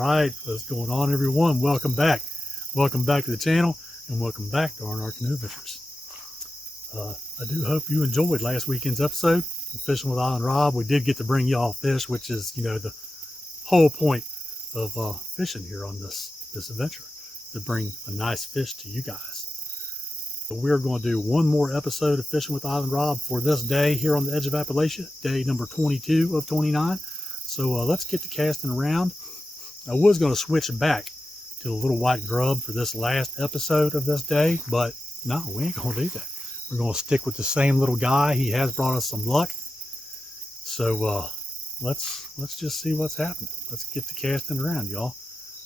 Right, what's going on, everyone? Welcome back. Welcome back to the channel, and welcome back to A.A.F.A.C Canoe Adventures. I do hope you enjoyed last weekend's episode of Fishing with Island Rob. We did get to bring y'all fish, which is, the whole point of fishing here on this adventure, to bring a nice fish to you guys. So we're going to do one more episode of Fishing with Island Rob for this day here on the edge of Appalachia, day number 22 of 29. So let's get to casting around. I was going to switch back to the little white grub for this last episode of this day, but no, we ain't going to do that. We're going to stick with the same little guy. He has brought us some luck. So let's just see what's happening. Let's get to casting around, y'all.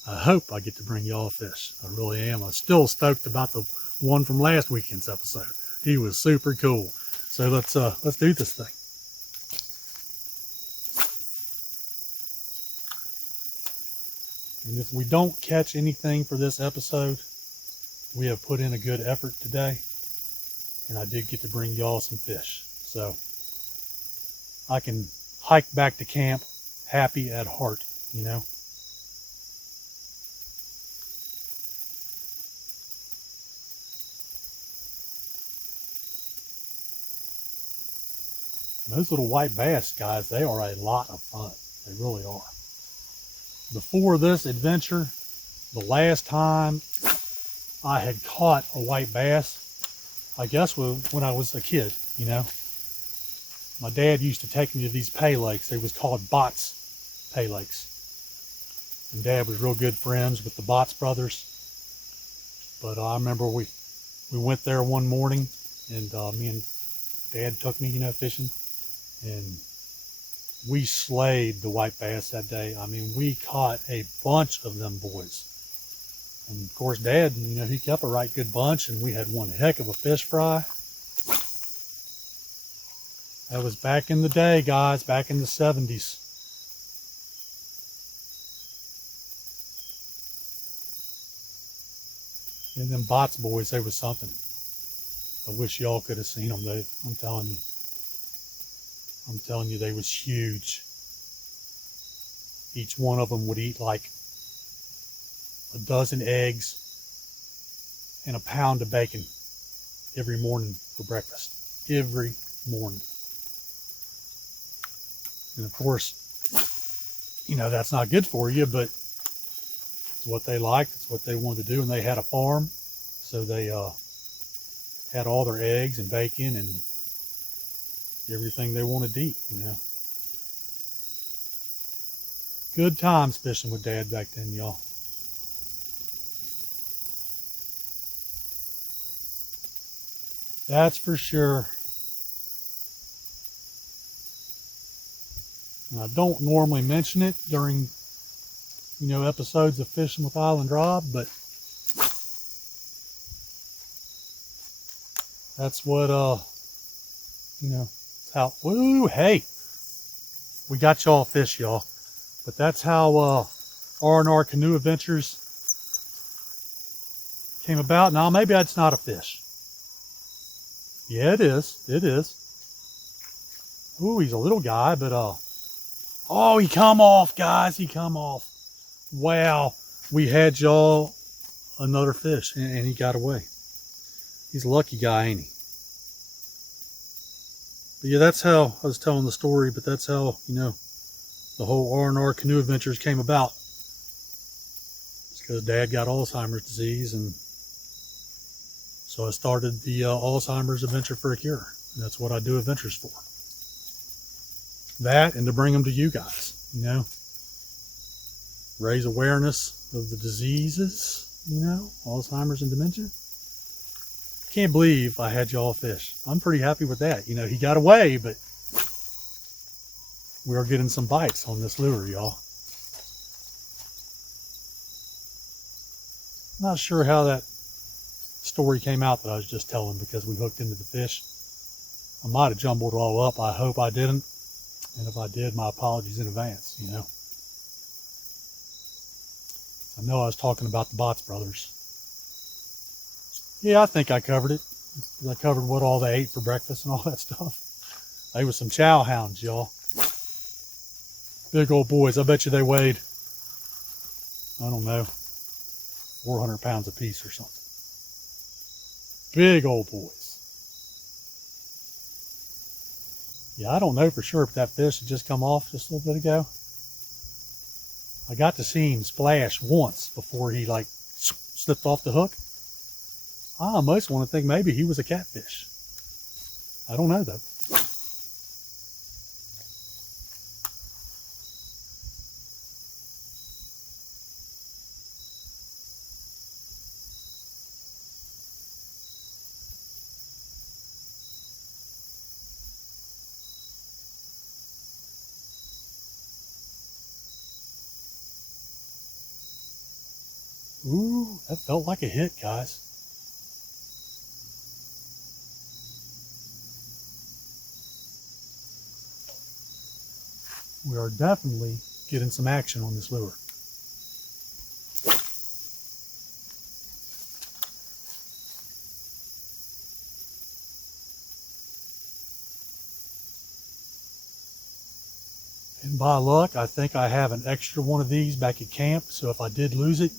I hope I get to bring y'all a fish. I really am. I'm still stoked about the one from last weekend's episode. He was super cool. So let's do this thing. And if we don't catch anything for this episode, we have put in a good effort today. And I did get to bring y'all some fish. So I can hike back to camp happy at heart, Those little white bass, guys, they are a lot of fun. They really are. Before this adventure, the last time I had caught a white bass, I guess when I was a kid, My dad used to take me to these pay lakes. They was called Bots Pay Lakes. And Dad was real good friends with the Bots brothers. But I remember we went there one morning, and me and Dad took me, fishing. And we slayed the white bass that day. I mean, we caught a bunch of them boys. And of course, Dad, he kept a right good bunch, and we had one heck of a fish fry. That was back in the day, guys, back in the 70s. And them Bots boys, they was something. I wish y'all could have seen them. I'm telling you, they was huge. Each one of them would eat like a dozen eggs and a pound of bacon every morning for breakfast. Every morning. And of course, that's not good for you, but it's what they liked. It's what they wanted to do. And they had a farm, so they had all their eggs and bacon and everything they wanted to eat, Good times fishing with Dad back then, y'all. That's for sure. And I don't normally mention it during, episodes of Fishing with Island Rob, but that's what, how, woo, hey, we got y'all fish, y'all. But that's how R&R Canoe Adventures came about. Now, maybe that's not a fish. Yeah, it is. It is. Ooh, he's a little guy, but oh, he come off, guys. He come off. Wow, we had y'all another fish, and he got away. He's a lucky guy, ain't he? But yeah, that's how I was telling the story. But that's how the whole R&R Canoe Adventures came about. It's because Dad got Alzheimer's disease, and so I started the Alzheimer's Adventure for a Cure. And that's what I do adventures for. That, and to bring them to you guys, raise awareness of the diseases, Alzheimer's and dementia. Can't believe I had y'all fish. I'm pretty happy with that. He got away, but we are getting some bites on this lure, y'all. Not sure how that story came out that I was just telling, because we hooked into the fish. I might have jumbled it all up. I hope I didn't. And if I did, my apologies in advance, I know I was talking about the Bots brothers. Yeah, I think I covered it. I covered what all they ate for breakfast and all that stuff. They was some chow hounds, y'all. Big old boys. I bet you they weighed I don't know, 400 pounds a piece or something. Big old boys. Yeah, I don't know for sure if that fish had just come off just a little bit ago. I got to see him splash once before he like slipped off the hook. I almost want to think maybe he was a catfish. I don't know though. Ooh, that felt like a hit, guys. We are definitely getting some action on this lure. And by luck, I think I have an extra one of these back at camp, so if I did lose it,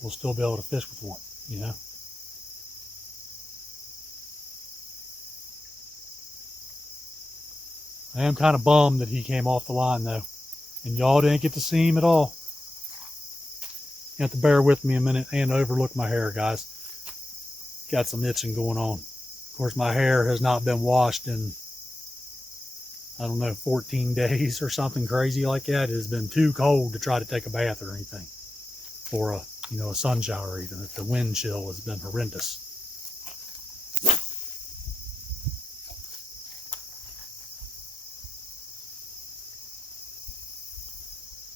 we'll still be able to fish with one, you know? I am kind of bummed that he came off the line though, and y'all didn't get to see him at all. You have to bear with me a minute and overlook my hair, guys. Got some itching going on. Of course, my hair has not been washed in, I don't know, 14 days or something crazy like that. It has been too cold to try to take a bath or anything, or a sun shower even. The wind chill has been horrendous.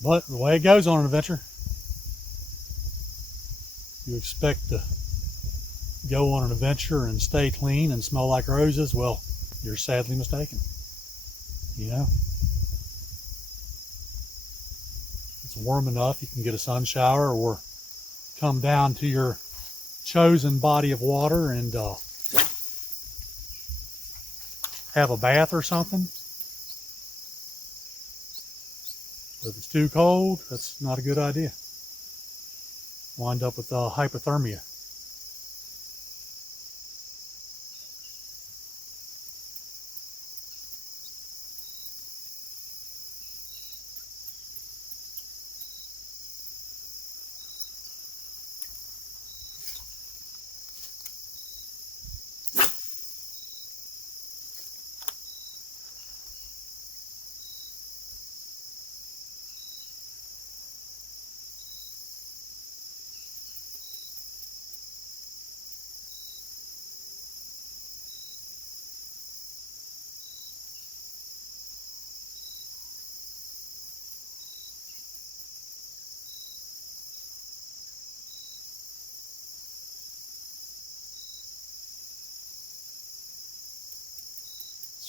But the way it goes on an adventure, you expect to go on an adventure and stay clean and smell like roses. Well, you're sadly mistaken. You know, it's warm enough you can get a sun shower or come down to your chosen body of water and have a bath or something. But if it's too cold, that's not a good idea. Wind up with hypothermia.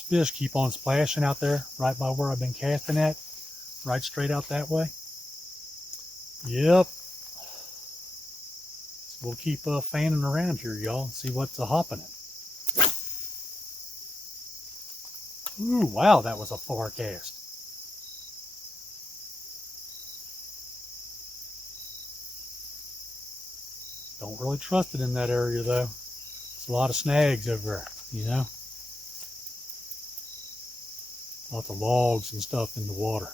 Fish keep on splashing out there right by where I've been casting at, right straight out that way. Yep. So we'll keep fanning around here, y'all, and see what's hopping it. Ooh, wow, that was a far cast. Don't really trust it in that area though. There's a lot of snags over there, you know. Lots of logs and stuff in the water.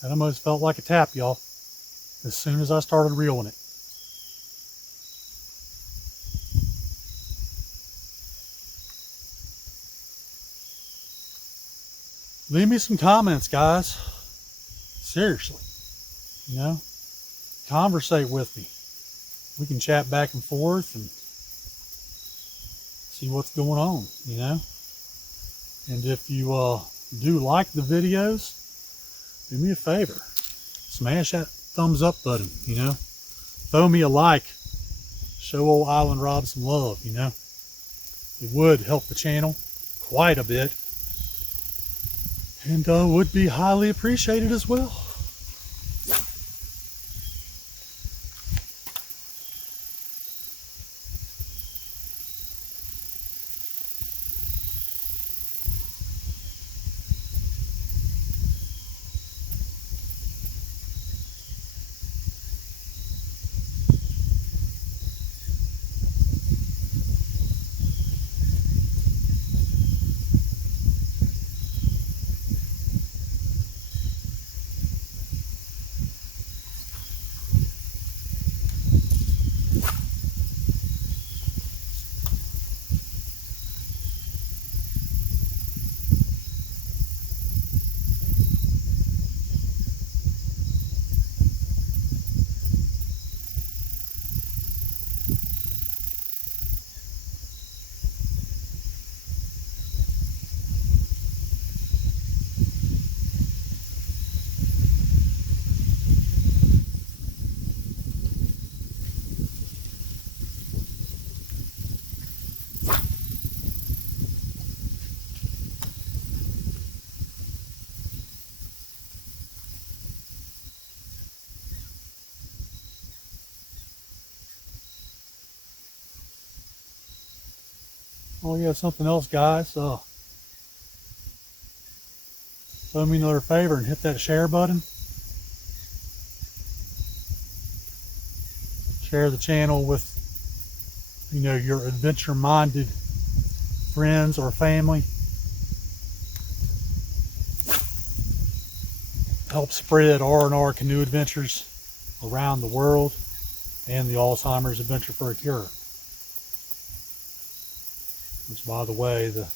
That almost felt like a tap, y'all, as soon as I started reeling it. Leave me some comments, guys. Seriously, you know, conversate with me. We can chat back and forth and see what's going on, you know. And if you do like the videos, do me a favor, smash that thumbs up button, you know. Throw me a like. Show old Island Rob some love, you know. It would help the channel. quite a bit, and would be highly appreciated as well. Oh yeah, something else, guys. Do me another favor and hit that share button. Share the channel with, your adventure-minded friends or family. Help spread R&R canoe adventures around the world and the Alzheimer's Adventure for a Cure. Which, by the way, the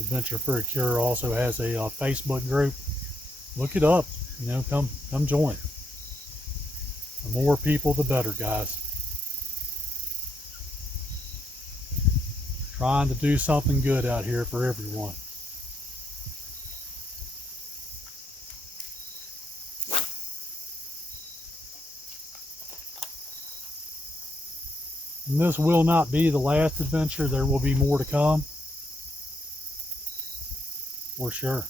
Adventure for a Cure also has a Facebook group. Look it up. Come join. The more people, the better, guys. Trying to do something good out here for everyone. And this will not be the last adventure. There will be more to come. For sure.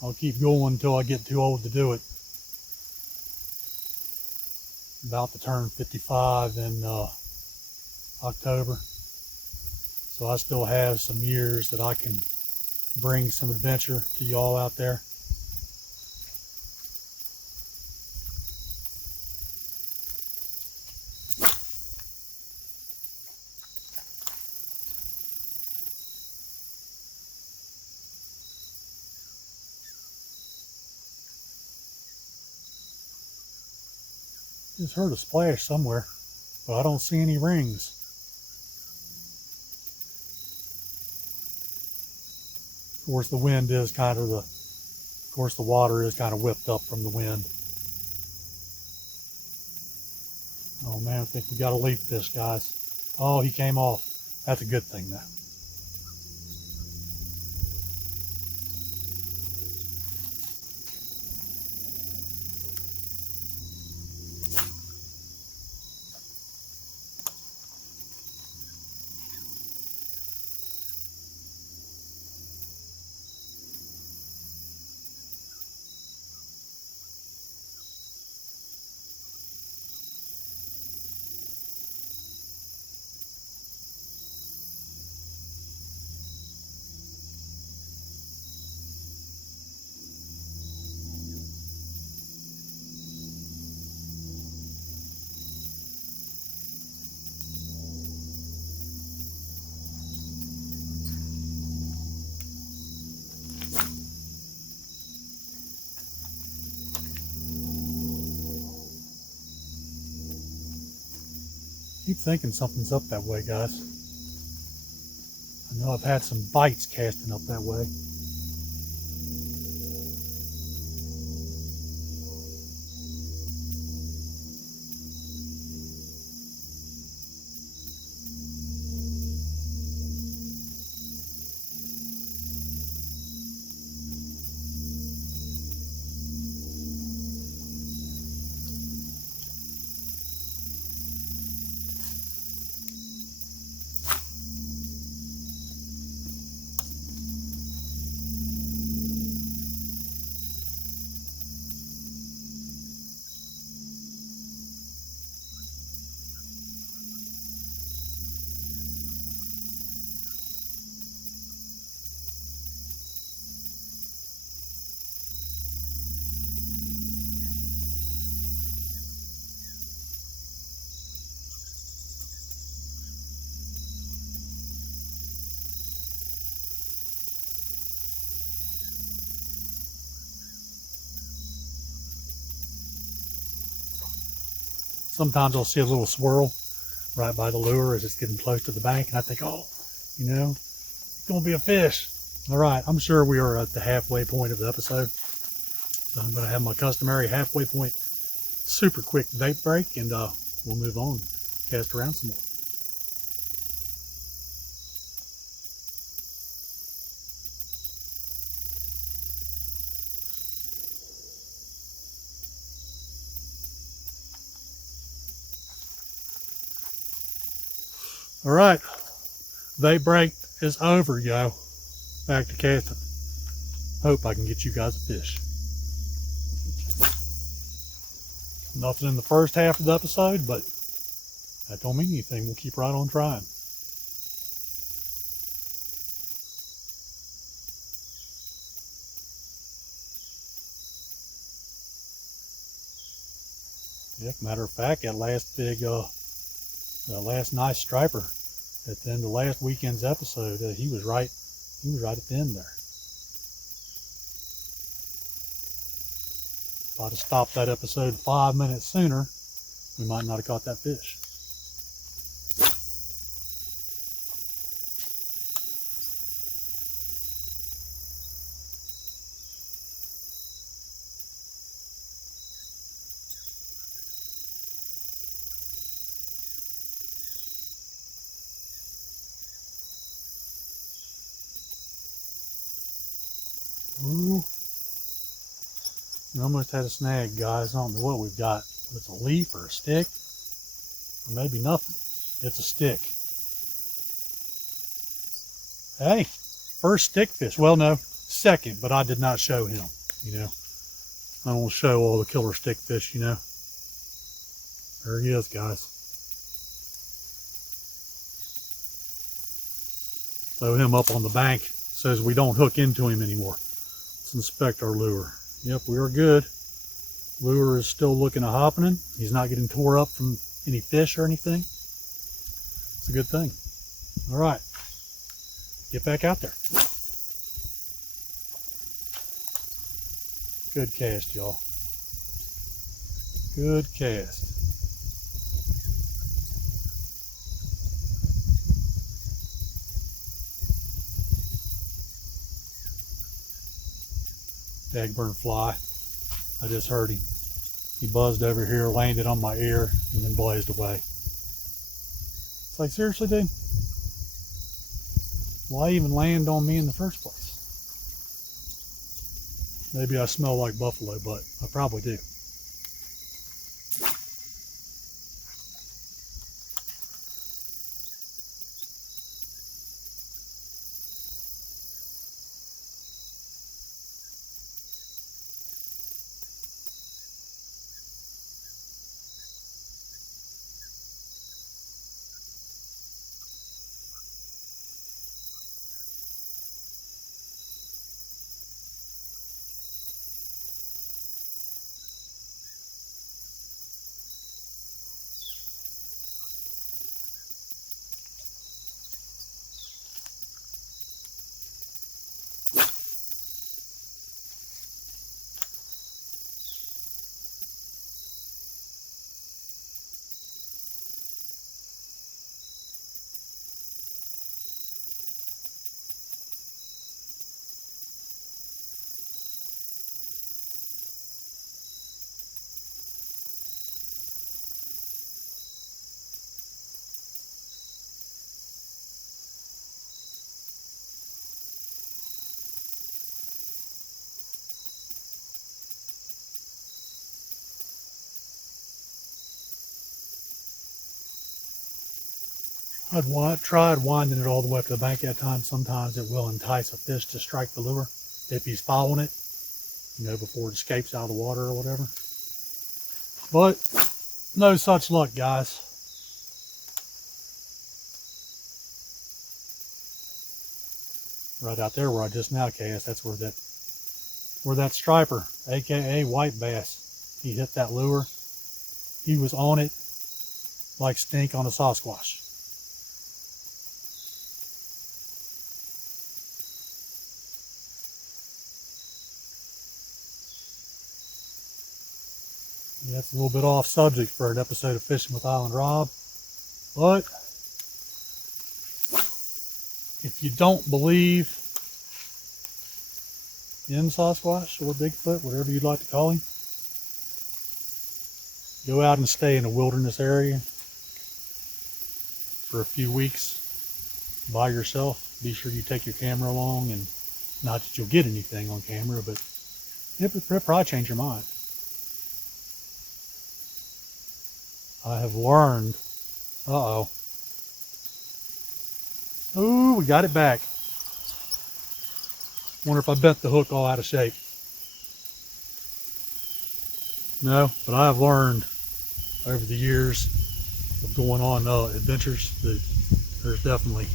I'll keep going until I get too old to do it. About to turn 55 in October. So I still have some years that I can bring some adventure to y'all out there. Just heard a splash somewhere, but I don't see any rings. Of course, the wind is kind of the water is kind of whipped up from the wind. Oh man, I think we got a leaf fish, guys. Oh, he came off. That's a good thing, though. Keep thinking something's up that way, guys. I know I've had some bites casting up that way. sometimes I'll see a little swirl right by the lure as it's getting close to the bank, and I think, oh, you know, it's going to be a fish. All right, I'm sure we are at the halfway point of the episode. So I'm going to have my customary halfway point super quick bait break, and we'll move on, cast around some more. All right, bait break is over, yo. Back to casting. Hope I can get you guys a fish. Nothing in the first half of the episode, but that don't mean anything. We'll keep right on trying. Yeah, matter of fact, that last last nice striper at the end of last weekend's episode, he was right at the end there. If I'd have stopped that episode 5 minutes sooner, we might not have caught that fish. Ooh. We almost had a snag, guys. I don't know what we've got. It's a leaf or a stick, or maybe nothing. It's a stick. Hey, first stick fish. Well, no, second, but I did not show him, you know. I don't show all the killer stick fish, you know. There he is, guys. Throw him up on the bank so as we don't hook into him anymore. Let's inspect our lure. Yep, we are good. Lure is still looking a hopping. He's not getting tore up from any fish or anything. It's a good thing. All right, get back out there. Good cast, y'all. Good cast. Dagburn fly. I just heard him. He buzzed over here, landed on my ear, and then blazed away. It's like, seriously, dude? Why even land on me in the first place? Maybe I smell like buffalo, but I probably do. I'd tried winding it all the way up to the bank at times. Sometimes it will entice a fish to strike the lure if he's following it, you know, before it escapes out of the water or whatever. But no such luck, guys. Right out there where I just now cast, that's where that striper, aka white bass, he hit that lure. He was on it like stink on a Sasquatch. Yeah, that's a little bit off subject for an episode of Fishing with Island Rob, but if you don't believe in Sasquatch or Bigfoot, whatever you'd like to call him, go out and stay in a wilderness area for a few weeks by yourself. Be sure you take your camera along, and not that you'll get anything on camera, but it'll probably change your mind. I have learned, ooh, we got it back. Wonder if I bent the hook all out of shape. No, but I have learned over the years of going on adventures that there's definitely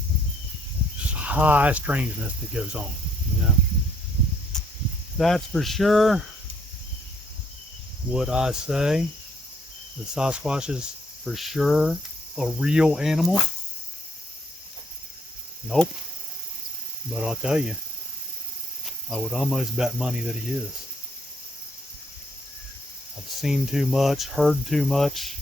high strangeness that goes on. You know, that's for sure. Would I say the Sasquatch is for sure a real animal? Nope. But I'll tell you, I would almost bet money that he is. I've seen too much, heard too much.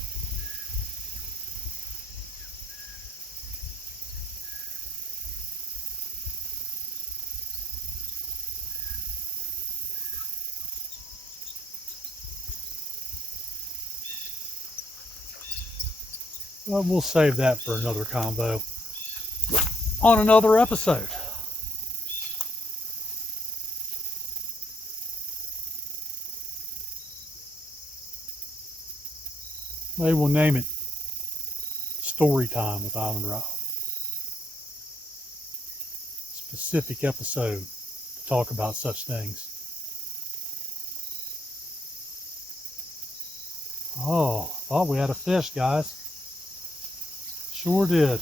But we'll save that for another combo on another episode. Maybe we'll name it Story Time with Island Rob. Specific episode to talk about such things. Oh, thought we had a fish, guys. Sure did.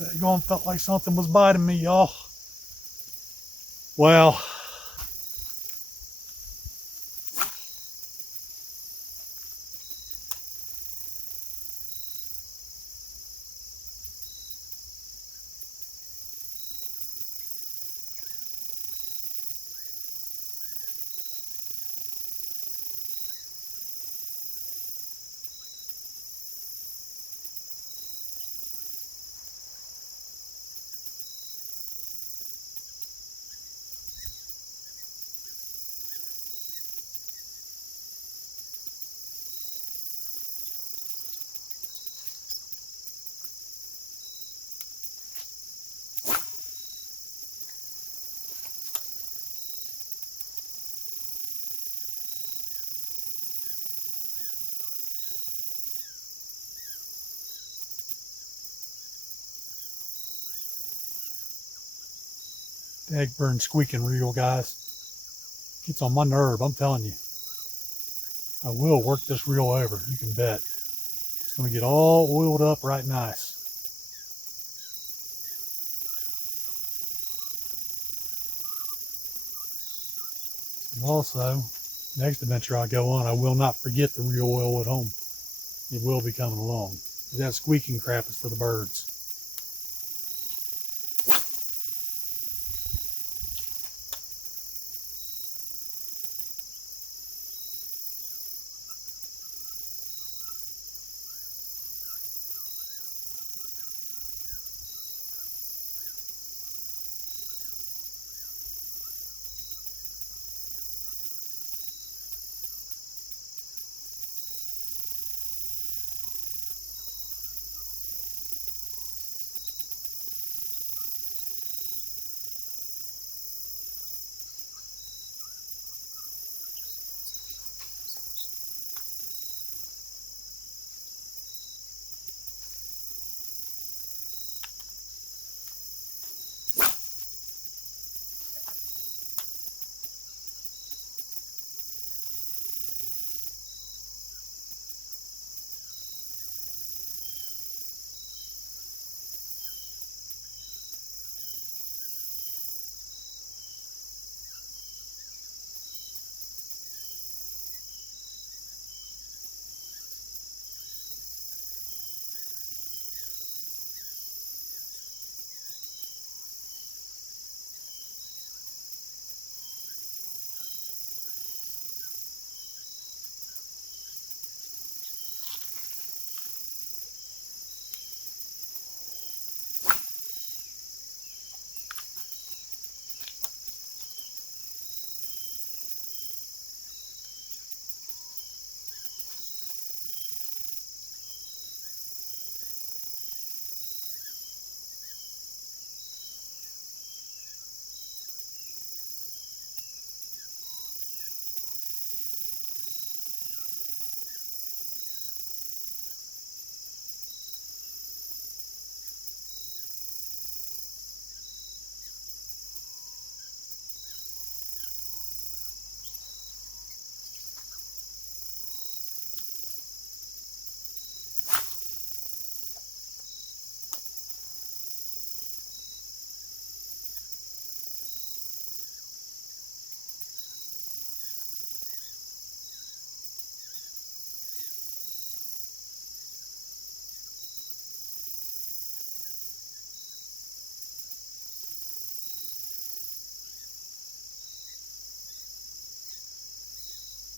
Daggone, felt like something was biting me, y'all. Well, Dagburn squeaking reel, guys. Gets on my nerve, I'm telling you. I will work this reel over, you can bet. It's going to get all oiled up right nice. And also, next adventure I go on, I will not forget the reel oil at home. It will be coming along. That squeaking crap is for the birds.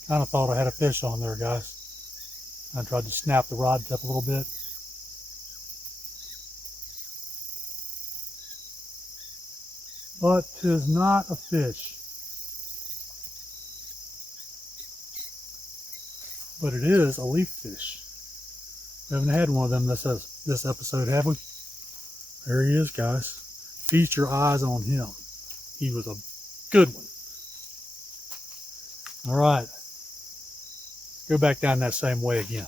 Kind of thought I had a fish on there, guys. I tried to snap the rod tip a little bit. But 'tis not a fish. But it is a leaf fish. We haven't had one of them this episode, have we? There he is, guys. Feast your eyes on him. He was a good one. All right. Let's go back down that same way again.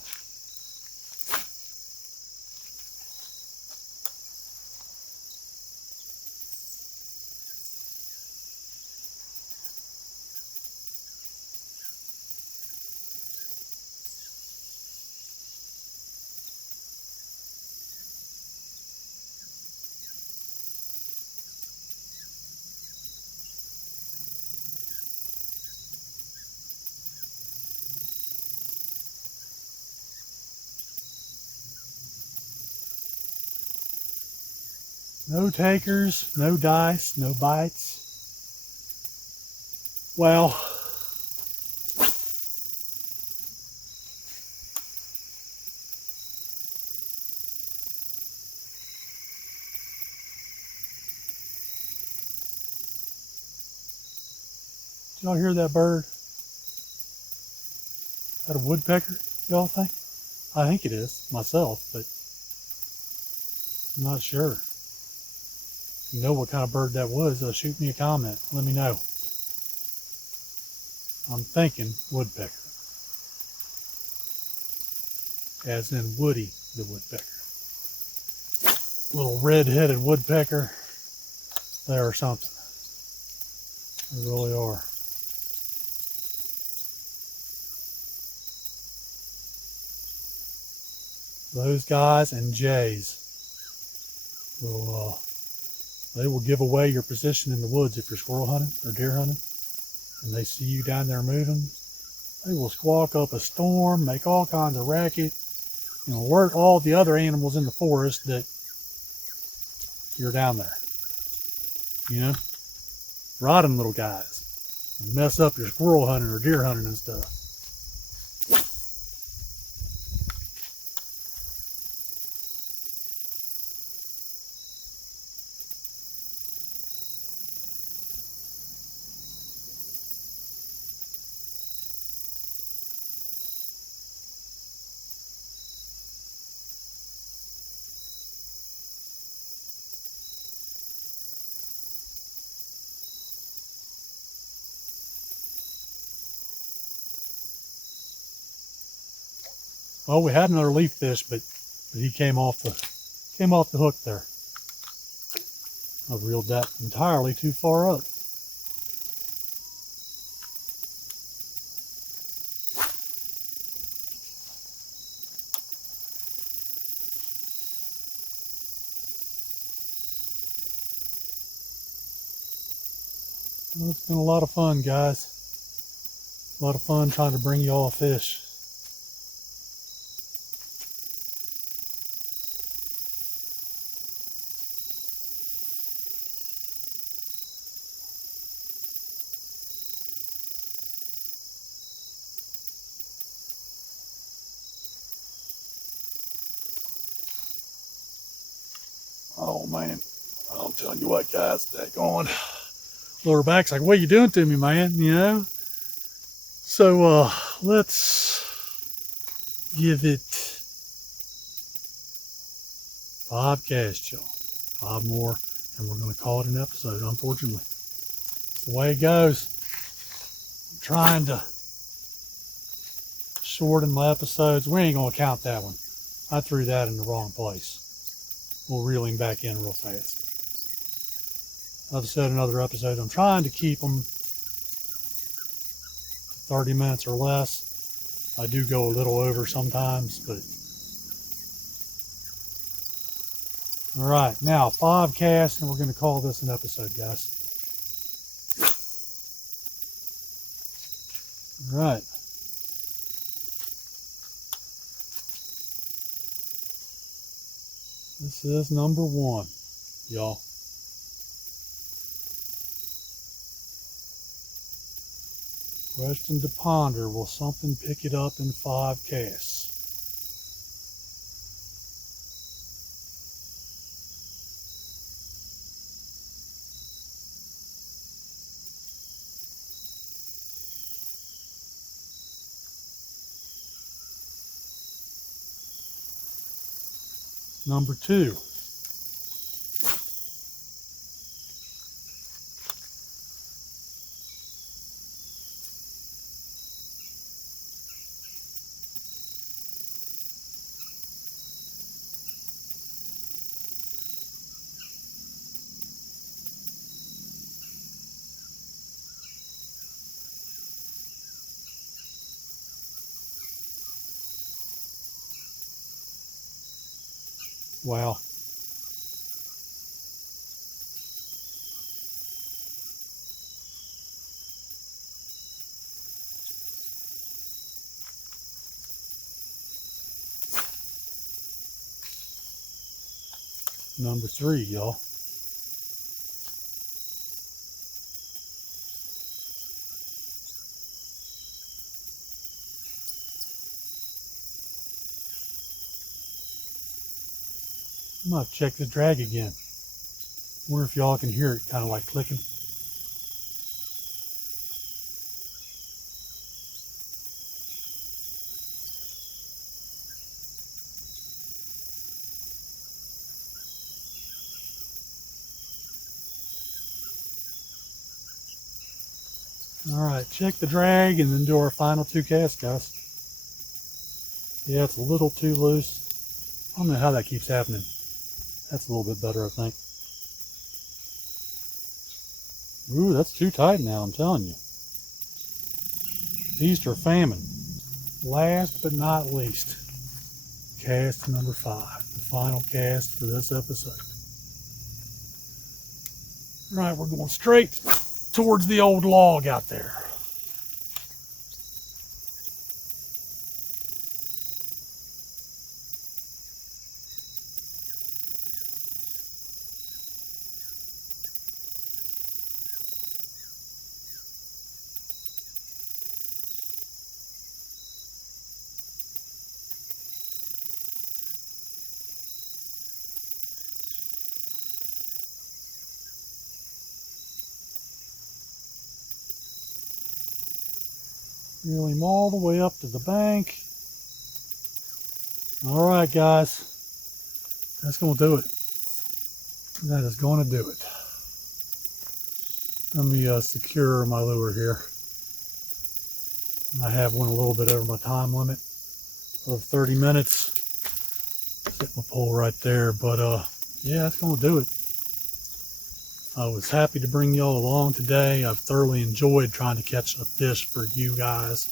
No takers, no dice, no bites. Well, did y'all hear that bird? Is that a woodpecker, y'all think? I think it is, myself, but I'm not sure. If you know what kind of bird that was, shoot me a comment. Let me know. I'm thinking woodpecker. As in Woody the woodpecker. Little red-headed woodpecker. They are something. They really are. Those guys and jays will they will give away your position in the woods if you're squirrel hunting or deer hunting, and they see you down there moving. They will squawk up a storm, make all kinds of racket, alert all the other animals in the forest that you're down there. Rotting little guys, and mess up your squirrel hunting or deer hunting and stuff. Well, we had another leaf fish, but he came off the hook there. I reeled that entirely too far up. Well, it's been a lot of fun, guys. A lot of fun trying to bring you all a fish. Oh man, I'll tell you what, guys, that going. Lower back's like, what are you doing to me, man? So let's give it 5 casts, y'all. 5 more, and we're going to call it an episode, unfortunately. It's the way it goes. I'm trying to shorten my episodes. We ain't going to count that one. I threw that in the wrong place. We'll reel him back in real fast. I've said in other episodes, I'm trying to keep them to 30 minutes or less. I do go a little over sometimes, but all right, now 5 casts, and we're going to call this an episode, guys. All right. This is number 1, y'all. Question to ponder, will something pick it up in 5 casts? Number 2. Wow. Number 3, y'all. I'm going to check the drag again. Wonder if y'all can hear it kind of like clicking. Alright, check the drag and then do our final 2 casts, guys. Yeah, it's a little too loose. I don't know how that keeps happening. That's a little bit better, I think. Ooh, that's too tight now, I'm telling you. Feast or famine. Last but not least, cast number 5. The final cast for this episode. Right, we're going straight towards the old log out there. Reel him all the way up to the bank. All right, guys. That's going to do it. That is going to do it. Let me secure my lure here. And I have went a little bit over my time limit of 30 minutes. Set my pole right there. But yeah, that's going to do it. I was happy to bring y'all along today. I've thoroughly enjoyed trying to catch a fish for you guys.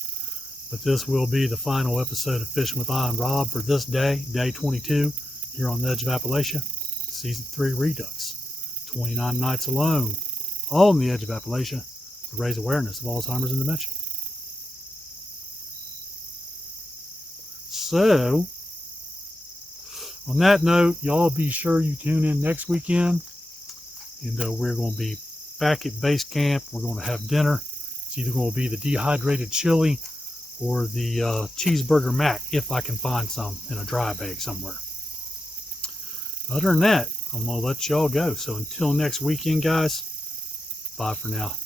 But this will be the final episode of Fishing with A.A.F.A.C Rob for this day, day 22, here on the edge of Appalachia, season 3 Redux. 29 nights alone on the edge of Appalachia to raise awareness of Alzheimer's and dementia. So, on that note, y'all be sure you tune in next weekend. And we're going to be back at base camp. We're going to have dinner. It's either going to be the dehydrated chili or the cheeseburger mac, if I can find some in a dry bag somewhere. Other than that, I'm going to let y'all go. So until next weekend, guys, bye for now.